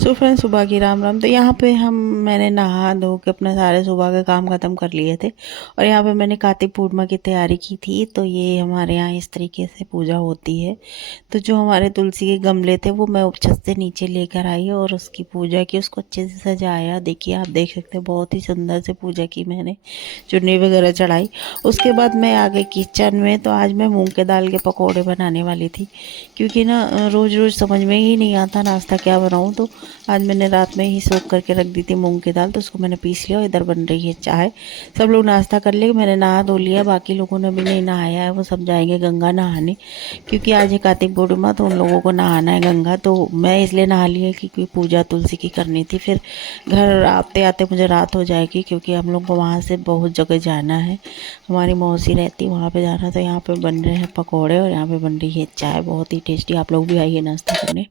So friends, सुबह की राम राम। तो यहाँ पे मैंने नहा धो के अपना सारे सुबह के काम ख़त्म कर लिए थे और यहाँ पे मैंने कार्तिक पूर्णिमा की तैयारी की थी। तो ये हमारे यहाँ इस तरीके से पूजा होती है। तो जो हमारे तुलसी के गमले थे वो मैं छत से नीचे लेकर आई और उसकी पूजा की, उसको अच्छे से सजाया। देखिए, आप देख सकते हैं बहुत ही सुंदर से पूजा की मैंने, चुन्नी वगैरह चढ़ाई। उसके बाद मैं आ गई किचन में। तो आज मैं मूँग के दाल के पकौड़े बनाने वाली थी, क्योंकि ना रोज़ रोज़ समझ में ही नहीं आता नाश्ता क्या बनाऊँ। तो आज मैंने रात में ही सोख करके रख दी थी मूंग की दाल, तो उसको मैंने पीस लिया और इधर बन रही है चाय। सब लोग नाश्ता कर लिए, मैंने नहा धो लिया। बाकी लोगों ने भी नहीं नहाया है, वो सब जाएंगे गंगा नहाने, क्योंकि आज है कार्तिक पूर्णिमा, तो उन लोगों को नहाना है गंगा। तो मैं इसलिए नहा ली है क्योंकि पूजा तुलसी की करनी थी। फिर घर आते आते मुझे रात हो जाएगी, क्योंकि हम लोग को वहाँ से बहुत जगह जाना है। हमारी मौसी रहती है वहाँ पे जाना। तो यहाँ पे बन रहे हैं पकौड़े और यहाँ पे बन रही है चाय, बहुत ही टेस्टी। आप लोग भी आइए नाश्ता करने।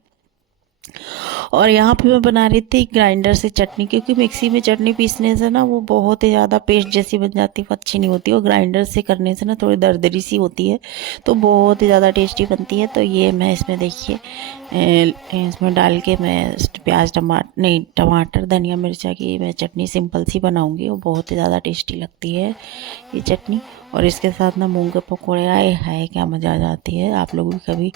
और यहाँ पे मैं बना रही थी ग्राइंडर से चटनी, क्योंकि मिक्सी में चटनी पीसने से ना वो बहुत ही ज़्यादा पेस्ट जैसी बन जाती है, वो अच्छी नहीं होती। और ग्राइंडर से करने से ना थोड़ी दरदरी सी होती है, तो बहुत ही ज़्यादा टेस्टी बनती है। तो ये मैं इसमें देखिए इसमें डाल के मैं प्याज टमाटर नहीं टमाटर धनिया मिर्चा की मैं चटनी सिंपल सी बनाऊँगी, वो बहुत ही ज़्यादा टेस्टी लगती है ये चटनी। और इसके साथ ना मूँग के पकौड़े, आए हाय क्या मज़ा आ जाती है। आप लोग भी कभी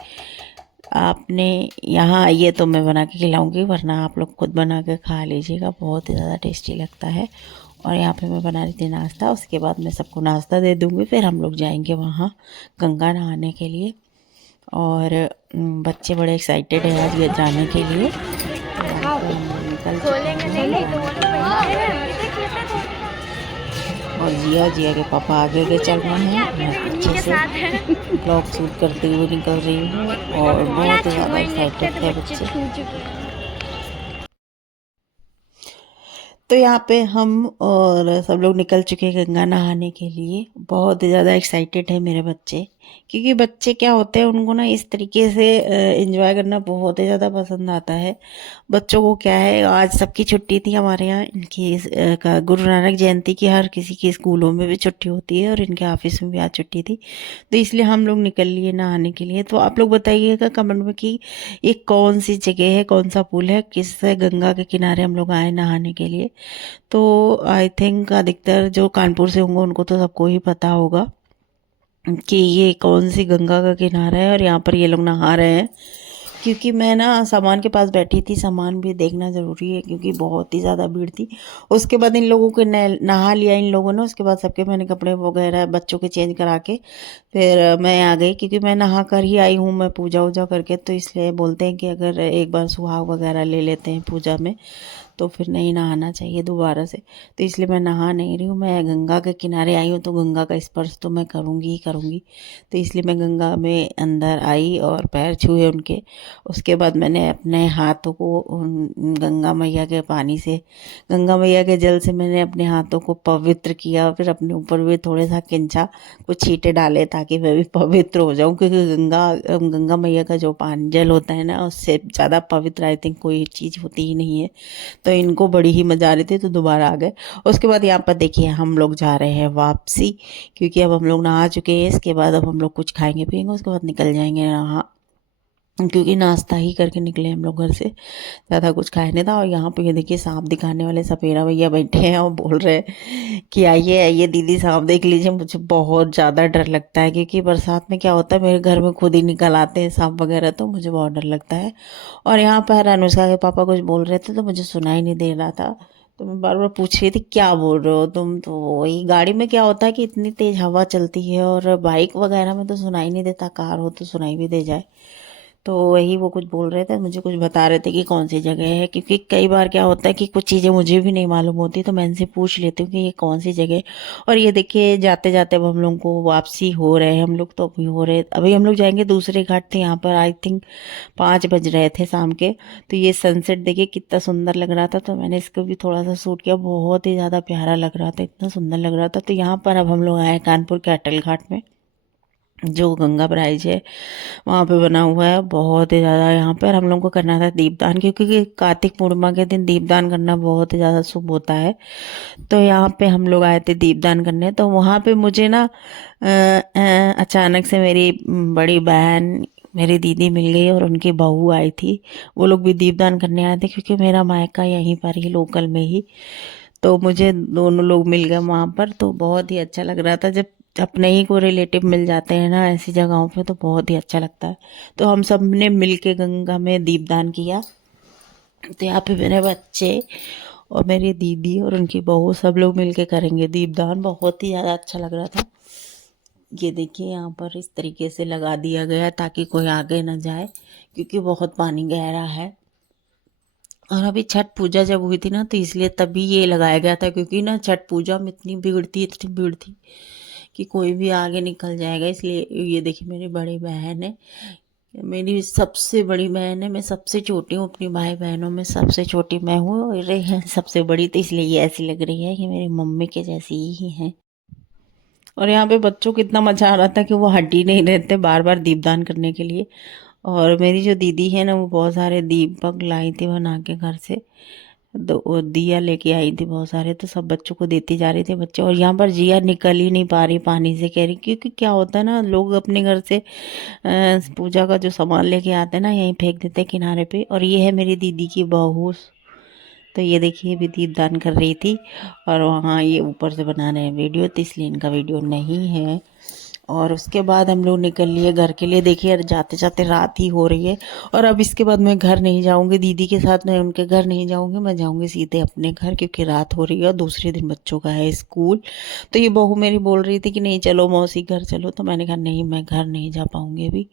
आपने यहाँ आइए तो मैं बना के खिलाऊंगी, वरना आप लोग खुद बना के खा लीजिएगा, बहुत ही ज़्यादा टेस्टी लगता है। और यहाँ पे मैं बना रही थी नाश्ता, उसके बाद मैं सबको नाश्ता दे दूँगी, फिर हम लोग जाएंगे वहाँ गंगा नहाने के लिए। और बच्चे बड़े एक्साइटेड हैं आज ये जाने के लिए। तो यहाँ पे हम लोग निकल चुके हैं। और जिया के पापा आगे के चल रहे हैं, मैं पीछे से ब्लॉग शूट करते हुए निकल रही हूँ। और बहुत ही ज़्यादा एक्साइटेड थे बच्चे। तो यहाँ पे हम और सब लोग निकल चुके हैं गंगा नहाने के लिए। बहुत ही ज़्यादा एक्साइटेड है मेरे बच्चे, क्योंकि बच्चे क्या होते हैं, उनको ना इस तरीके से एंजॉय करना बहुत ही ज़्यादा पसंद आता है। बच्चों को क्या है, आज सबकी छुट्टी थी हमारे यहाँ, इनकी गुरु नानक जयंती की हर किसी के स्कूलों में भी छुट्टी होती है और इनके ऑफिस में भी आज छुट्टी थी। तो इसलिए हम लोग निकल लिए नहाने के लिए। तो आप लोग बताइएगा कमेंट में कि ये कौन सी जगह है, कौन सा पुल है, किस गंगा के किनारे हम लोग आए नहाने के लिए। तो आई थिंक अधिकतर जो कानपुर से होंगे उनको तो सबको ही पता होगा कि ये कौन सी गंगा का किनारा है और यहाँ पर ये लोग नहा रहे हैं। क्योंकि मैं ना सामान के पास बैठी थी, सामान भी देखना ज़रूरी है, क्योंकि बहुत ही ज़्यादा भीड़ थी। उसके बाद इन लोगों को नहा लिया इन लोगों ने, उसके बाद सबके मैंने कपड़े वगैरह बच्चों के चेंज करा के फिर मैं आ गई, क्योंकि मैं नहा कर ही आई हूँ, मैं पूजा वूजा करके। तो इसलिए बोलते हैं कि अगर एक बार सुहाग वगैरह ले लेते हैं पूजा में तो फिर नहीं नहाना चाहिए दोबारा से। तो इसलिए मैं नहा नहीं रही हूँ, मैं गंगा के किनारे आई हूँ, तो गंगा का स्पर्श तो मैं करूँगी ही करूँगी। तो इसलिए मैं गंगा में अंदर आई और पैर छुए उनके। उसके बाद मैंने अपने हाथों को गंगा मैया के पानी से, गंगा मैया के जल से मैंने अपने हाथों को पवित्र किया। फिर अपने ऊपर भी थोड़े सा किंचा कुछ छींटे डाले, ताकि मैं भी पवित्र हो जाऊँ, क्योंकि गंगा मैया का जो पानी जल होता है ना, उससे ज़्यादा पवित्र आई थिंक कोई चीज़ होती ही नहीं है। तो इनको बड़ी ही मजा आ रही थी, तो दोबारा आ गए। उसके बाद यहाँ पर देखिए हम लोग जा रहे हैं वापसी, क्योंकि अब हम लोग नहा चुके हैं। इसके बाद अब हम लोग कुछ खाएंगे पिएंगे, उसके बाद निकल जाएंगे नहा, क्योंकि नाश्ता ही करके निकले हम लोग घर से, ज़्यादा कुछ खाए नहीं था। और यहाँ पे ये देखिए सांप दिखाने वाले सपेरा भैया बैठे हैं और बोल रहे हैं कि आइए आइए दीदी सांप देख लीजिए। मुझे बहुत ज़्यादा डर लगता है, क्योंकि बरसात में क्या होता है, मेरे घर में खुद ही निकल आते हैं सांप वगैरह, तो मुझे बहुत डर लगता है। और यहाँ पर अनुष्का के पापा कुछ बोल रहे थे, तो मुझे सुनाई नहीं दे रहा था। तो मैं बार बार पूछ रही थी क्या बोल रहे हो तुम। तो वही गाड़ी में क्या होता है कि इतनी तेज़ हवा चलती है, और बाइक वगैरह में तो सुनाई नहीं देता, कार हो तो सुनाई भी दे जाए। तो वही वो कुछ बोल रहे थे, मुझे कुछ बता रहे थे कि कौन सी जगह है, क्योंकि कई बार क्या होता है कि कुछ चीज़ें मुझे भी नहीं मालूम होती, तो मैं इनसे पूछ लेती हूँ कि ये कौन सी जगह है। और ये देखिए जाते जाते अब हम लोग को वापसी हो रहे हैं, हम लोग तो अभी हो रहे, अभी हम लोग जाएंगे दूसरे घाट थे। यहाँ पर आई थिंक 5 बज रहे थे शाम के। तो ये सनसेट देखिए कितना सुंदर लग रहा था, तो मैंने इसको भी थोड़ा सा शूट किया, बहुत ही ज़्यादा प्यारा लग रहा था, इतना सुंदर लग रहा था। तो यहाँ पर अब हम लोग आए कानपुर के अटल घाट में, जो गंगा ब्राइज है वहाँ पे बना हुआ है। बहुत ही ज़्यादा यहाँ पर हम लोग को करना था दीपदान, क्योंकि कार्तिक पूर्णिमा के दिन दीपदान करना बहुत ही ज़्यादा शुभ होता है। तो यहाँ पे हम लोग आए थे दीपदान करने। तो वहाँ पे मुझे ना अचानक से मेरी बड़ी बहन मेरी दीदी मिल गई और उनकी बहू आई थी। वो लोग भी दीपदान करने आए थे क्योंकि मेरा मायका यहीं पर ही लोकल में ही। तो मुझे दोनों लोग मिल गए वहाँ पर, तो बहुत ही अच्छा लग रहा था। जब अपने ही को रिलेटिव मिल जाते हैं ना ऐसी जगहों पे, तो बहुत ही अच्छा लगता है। तो हम सब ने मिल के गंगा में दीपदान किया। तो यहाँ पे मेरे बच्चे और मेरी दीदी और उनकी बहू सब लोग मिल के करेंगे दीपदान। बहुत ही ज़्यादा अच्छा लग रहा था। ये देखिए यहाँ पर इस तरीके से लगा दिया गया ताकि कोई आगे ना जाए, क्योंकि बहुत पानी गहरा है। और अभी छठ पूजा जब हुई थी ना, तो इसलिए तभी ये लगाया गया था, क्योंकि ना छठ पूजा में इतनी भीड़ थी कि कोई भी आगे निकल जाएगा। इसलिए ये देखिए मेरी बड़ी बहन है, मेरी सबसे बड़ी बहन है। मैं सबसे छोटी हूँ, अपनी भाई बहनों में सबसे छोटी मैं हूँ और ये सबसे बड़ी, तो इसलिए ये ऐसी लग रही है कि मेरी मम्मी के जैसी ही है। और यहाँ पे बच्चों को इतना मजा आ रहा था कि वो हट ही नहीं रहते बार बार दीपदान करने के लिए। और मेरी जो दीदी है ना, वो बहुत सारे दीपक लाई थी बना के घर से। वो दिया लेके आई थी बहुत सारे, तो सब बच्चों को देती जा रही थी बच्चे। और यहाँ पर जिया निकल ही नहीं पा रही पानी से, कह रही क्योंकि क्या होता है ना, लोग अपने घर से पूजा का जो सामान लेके आते हैं ना, यहीं फेंक देते हैं किनारे पे। और ये है मेरी दीदी की बहू। तो ये देखिए भी दीपदान कर रही थी, और वहाँ ये ऊपर से बना रहे हैं वीडियो, तो इसलिए इनका वीडियो नहीं है। और उसके बाद हम लोग निकल लिए घर के लिए। देखिए जाते जाते रात ही हो रही है। और अब इसके बाद मैं घर नहीं जाऊंगी दीदी के साथ, मैं उनके घर नहीं जाऊंगी, मैं जाऊंगी सीधे अपने घर, क्योंकि रात हो रही है और दूसरे दिन बच्चों का है स्कूल। तो ये बहू मेरी बोल रही थी कि नहीं चलो मौसी घर चलो, तो मैंने कहा नहीं, मैं घर नहीं जा पाऊंगी अभी।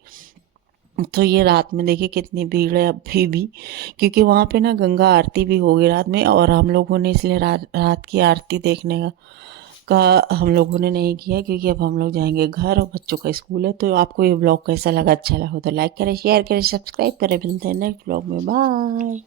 तो ये रात में देखिए कितनी भीड़ है अभी भी, क्योंकि वहाँ पे ना गंगा आरती भी होगी रात में। और हम लोगों ने इसलिए रात की आरती देखने का हम लोगों ने नहीं किया, क्योंकि अब हम लोग जाएंगे घर और बच्चों का स्कूल है। तो आपको ये ब्लॉग कैसा लगा? अच्छा लगा हो तो लाइक करें, शेयर करें, सब्सक्राइब करें। मिलते हैं नेक्स्ट ब्लॉग में। बाय।